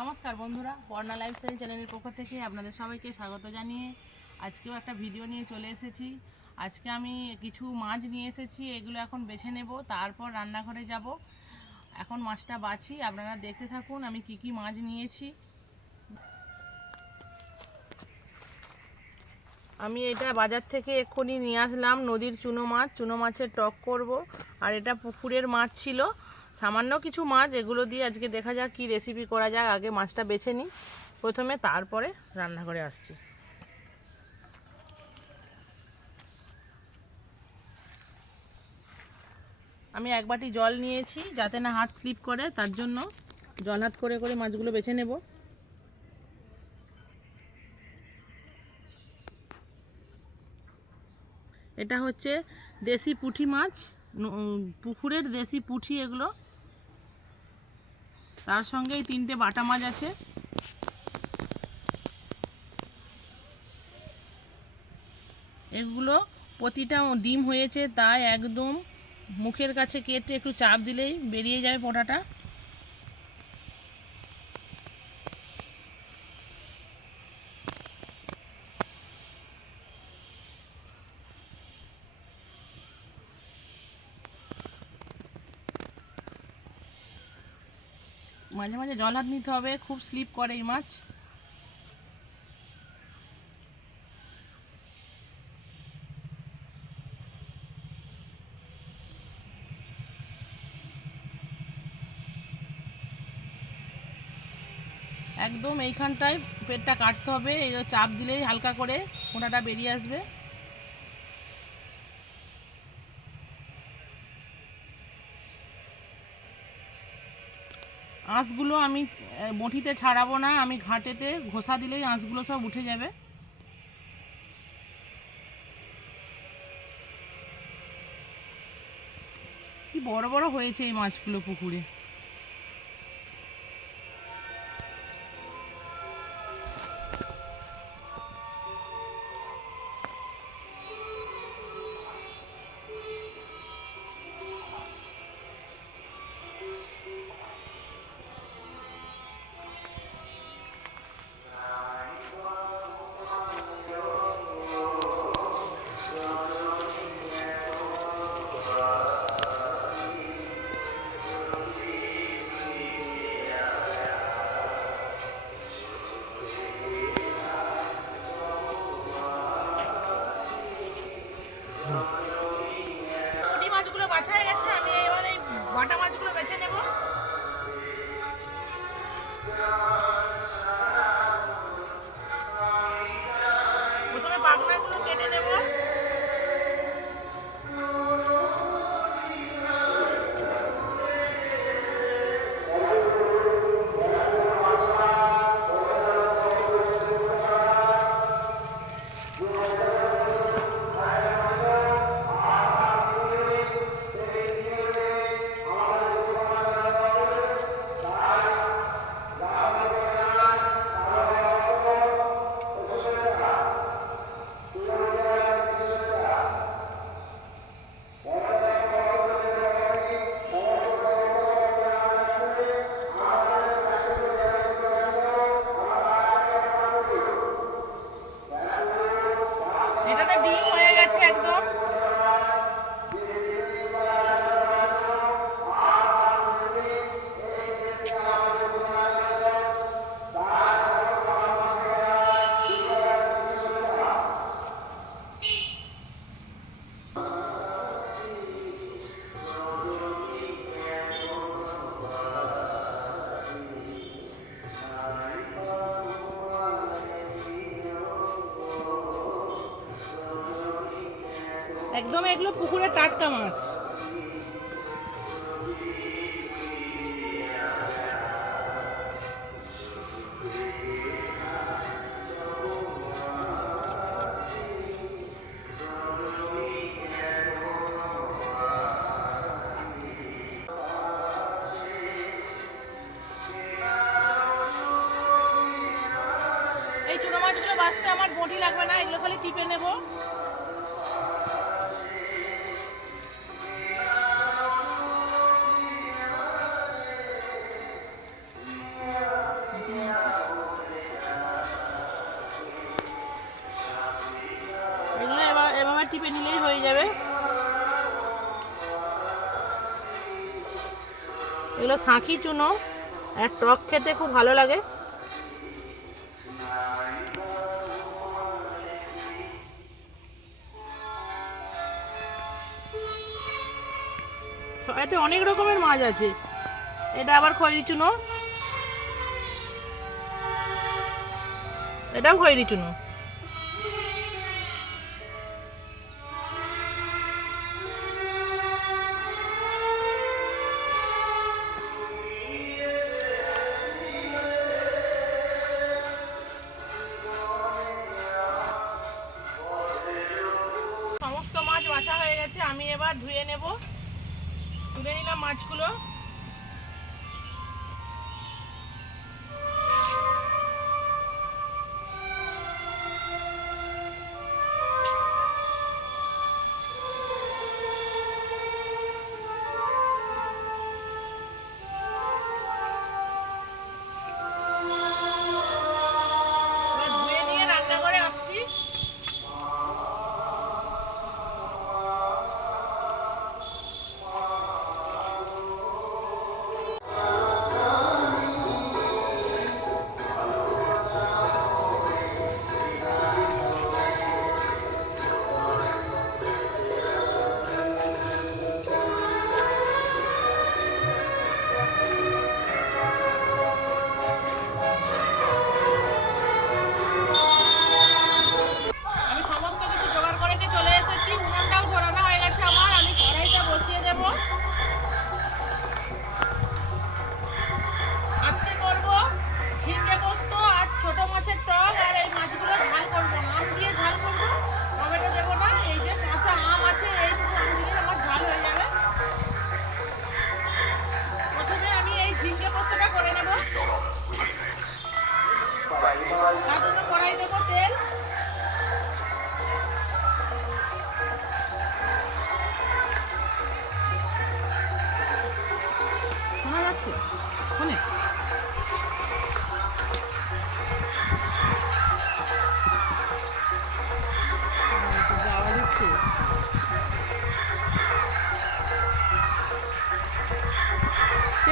নমস্কার বন্ধুরা, বর্ণা লাইফস্টাইল চ্যানেলের পক্ষ থেকে আপনাদের সবাইকে স্বাগত জানিয়ে আজকেও একটা ভিডিও নিয়ে চলে এসেছি। আজকে আমি কিছু মাছ নিয়ে এসেছি, এগুলো এখন বেছে নেব, তারপর রান্নাঘরে যাব। এখন মাছটা বাছি, আপনারা দেখতে থাকুন আমি কি কি মাছ নিয়েছি। আমি এটা বাজার থেকে এক্ষুনি নিয়ে আসলাম, নদীর চুনো মাছ, চুনো মাছের টক করব, আর এটা পুকুরের মাছ ছিল। সামান্য কিছু মাছ, এগুলো দিয়ে আজকে দেখা যাক কি রেসিপি করা যায়। আগে মাছটা বেছে নিই। প্রথমে তারপরে রান্নাঘরে আসছি। আমি এক বাটি জল নিয়েছি, যাতে না হাত স্লিপ করে, তার জন্য জল হাত করে করে মাছগুলো বেছে নেব। এটা হচ্ছে দেশি পুঁটি মাছ পুকুরের দেশি পুঁটি এগুলো। তার সঙ্গে এই তিনটে বাটা মাছ আছে। এগুলো প্রতিটা ডিম হয়েছে, তাই একদম মুখের কাছে কেটে একটু চাপ দিলেই বেরিয়ে যায় পোটাটা। মাঝে মাঝে জল হাত নিতে হবে, খুব স্লিপ করে এই মাছ। একদম এইখানটায় পেটটা কাটতে হবে, এই চাপ দিলেই হালকা করে ফোঁটাটা বেরিয়ে আসবে। আঁশগুলো আমি বটিতে ছাড়াবো না, আমি ঘাটেতে ঘষা দিলেই আঁশগুলো সব উঠে যাবে। কি বড় বড় হয়েছে এই মাছগুলো পুকুরে। বাটা মাছগুলো বেছে নেব? একদম এগুলো পুকুরে টাটকা মাছ। এই চুনো মাছগুলো বাঁচতে আমার বটি লাগবে না, এগুলো খালি টিপে নেব। শাঁখি চুনো আর টক খেতে খুব ভালো লাগে। এতে অনেক রকমের মাছ আছে। এটা আবার খয়রি চুনো। এটাও খয়রি চুনো। গেছে আমি এবার ধুয়ে নেব। তুলে নিলাম মাছগুলো।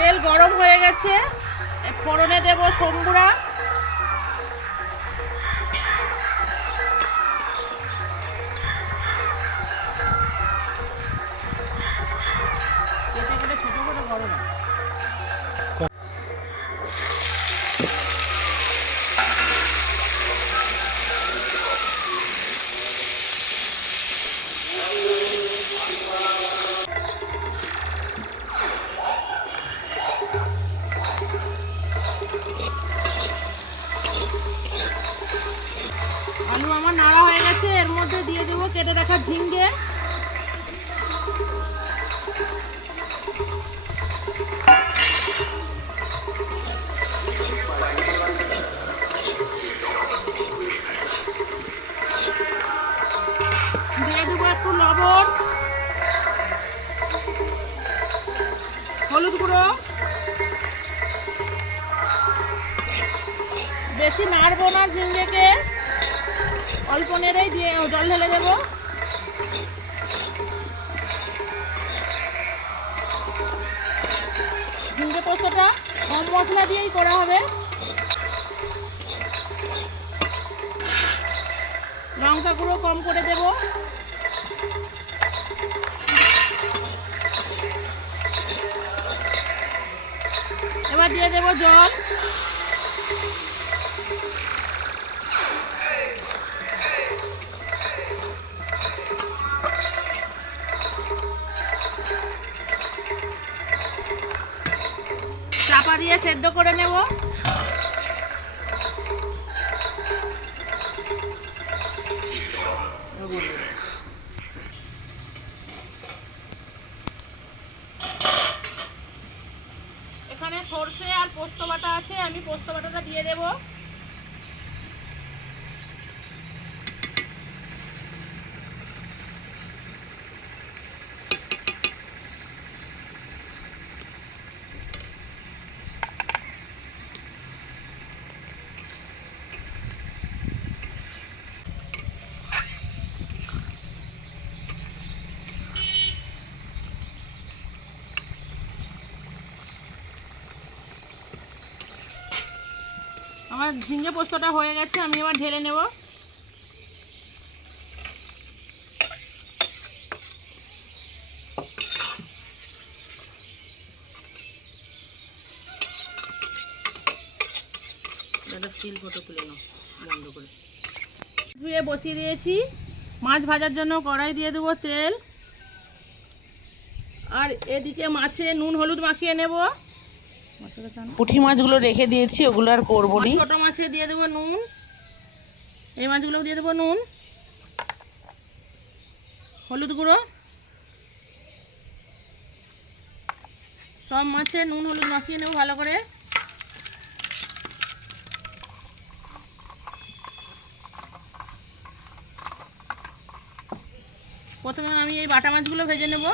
তেল গরম হয়ে গেছে। ফোড়নে দেব সোমগুড়া আলু আমার নাড়া হয়ে গেছে, এর মধ্যে দিয়ে দেবো কেটে রাখা ঝিঙ্গে। দিয়ে দেবো একটু লবণ। হলুদ গুঁড়ো। বেশি নাড়বো না ঝিঙ্গেকে। অল্প নেড়েই দিয়ে জল ঢেলে দেবো। ঝিঙ্গে পোস্তটা কম মশলা দিয়েই করা হবে। লঙ্কা গুঁড়ো কম করে দেবো। এবার দিয়ে দেবো জল। দিয়ে সেদ্ধ করে নেব। এখানে সর্ষে আর পোস্ত বাটা আছে, আমি পোস্ত বাটাটা দিয়ে দেব। আমার ঝিঙ্গে পোস্তটা হয়ে গেছে, আমি এবার ঢেলে নেব। ধুয়ে বসিয়ে দিয়েছি। মাছ ভাজার জন্য কড়াই দিয়ে দেবো তেল। আর এদিকে মাছে নুন হলুদ মাখিয়ে নেব। পুঁটি মাছগুলো রেখে দিয়েছি ওগুলো আর করব নি। ছোট মাছে দিয়ে দেবো নুন। এই মাছগুলো দিয়ে দেবো নুন। হলুদ গুঁড়ো। সব মাছে নুন হলুদ মাখিয়ে নেব ভালো করে। প্রথমে আমি এই বাটা মাছগুলো ভেজে নেব।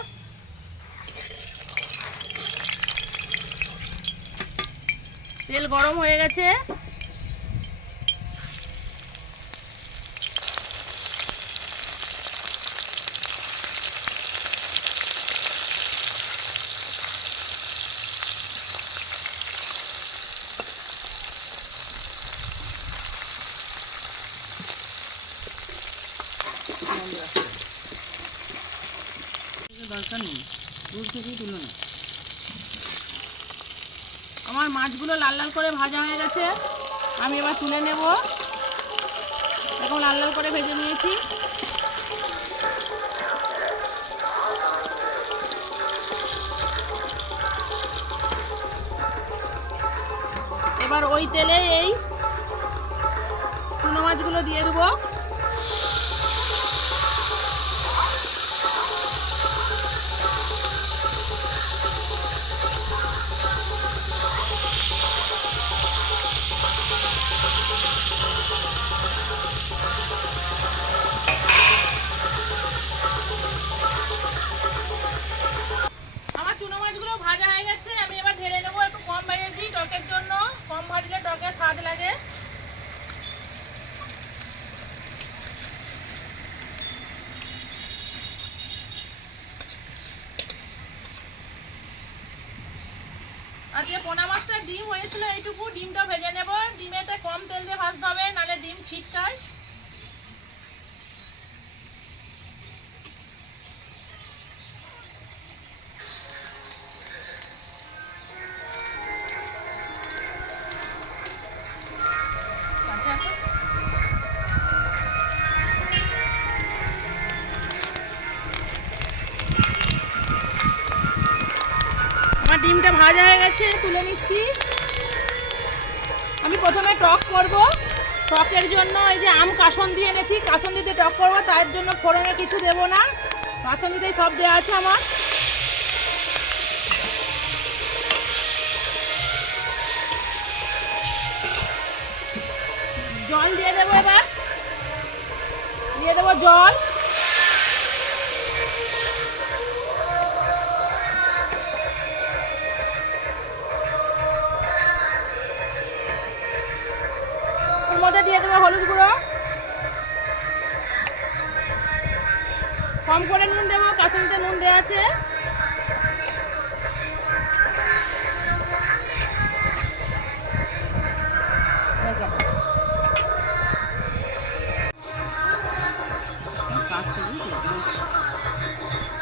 তেল গরম হয়ে গেছে দরকার নেই দূর থেকেই তুলো না আমার মাছগুলো লাল লাল করে ভাজা হয়ে গেছে। আমি এবার তুলে নেব। এখন লাল লাল করে ভেজে নিয়েছি। এবার ওই তেলে এই চুনো মাছগুলো দিয়ে দেবো। ডিমটা ভাজা হয়ে গেছে, তুলে নিচ্ছি। আমি প্রথমে টক করব। টকের জন্য এই যে আম কাসন্দি এনেছি কাসন দিতে টক করব, তার জন্য ফোড়নে কিছু দেব না। কাসন্দিতেই সব দেওয়া আছে আমার। জল দিয়ে দেবো এবার। দিয়ে দেবো জল।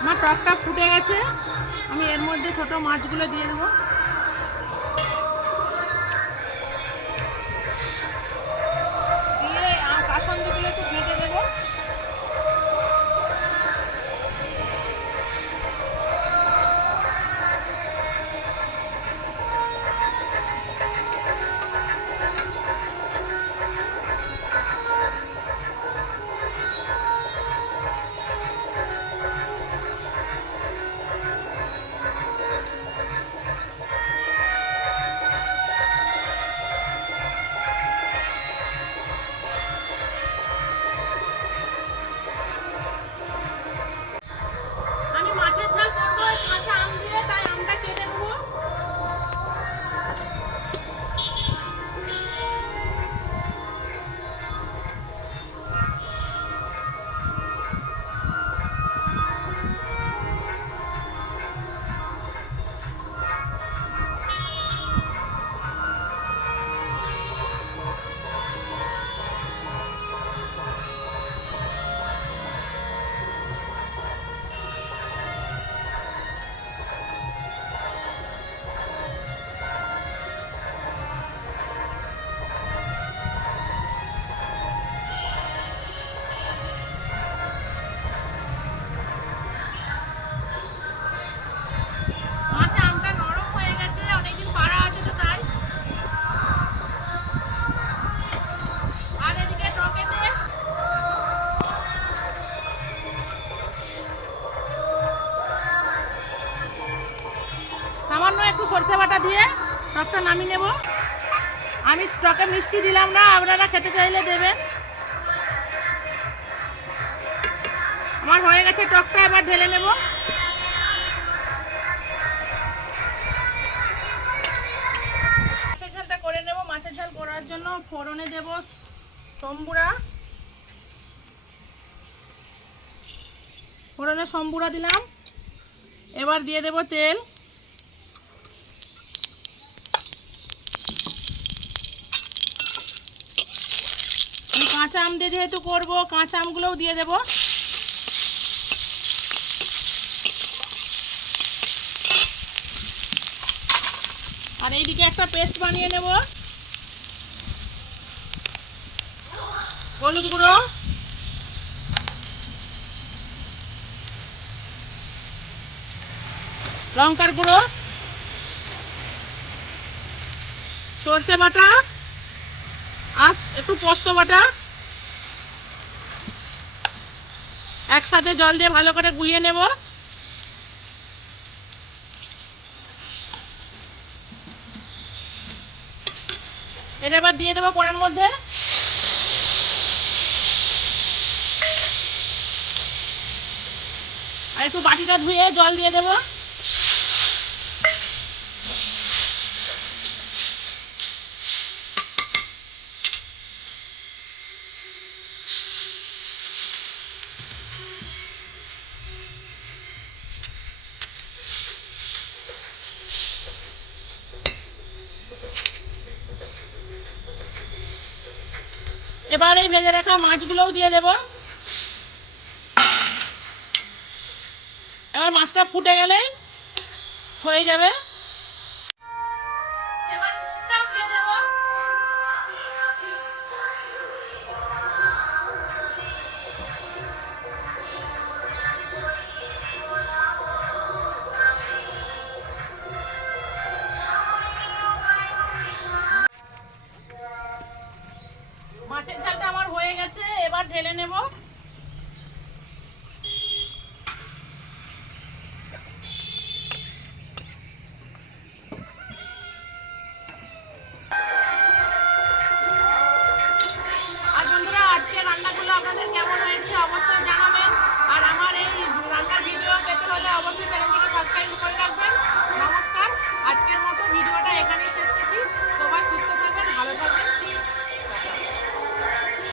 আমার টকটা ফুটে গেছে। আমি এর মধ্যে ছোট মাছগুলো দিয়ে দেবো। দিয়ে টকটা নামিয়ে নেব। আমি টকে মিষ্টি দিলাম না, আপনারা খেতে চাইলে দেবেন। আমার হয়ে গেছে টকটা, এবার ঢেলে নেব। মাছের ঝালটা করে মাছের ঝাল করার জন্য ফোড়নে দেব সম্বুরা। ফোড়নে সম্বুরা দিলাম। এবার দিয়ে দেব তেল। কাঁচা আম দিয়ে যেহেতু করব, কাঁচা আমগুলোও দিয়ে দেব। আর এইদিকে একটা পেস্ট বানিয়ে নেব। হলুদ গুঁড়ো। লঙ্কার গুঁড়ো। সর্ষে বাটা। আর একটু পোস্ত বাটা। একসাথে জল দিয়ে ভালো করে গুলিয়ে নেব। এটা এবার দিয়ে দেবো পরের মধ্যে। আর একটু বাটিটা ধুয়ে জল দিয়ে দেবো। এবার এই ভেজে রাখা মাছগুলোও দিয়ে দেব। এবার মাছটা ফুটে গেলে হয়ে যাবে। ঢেলে নেব।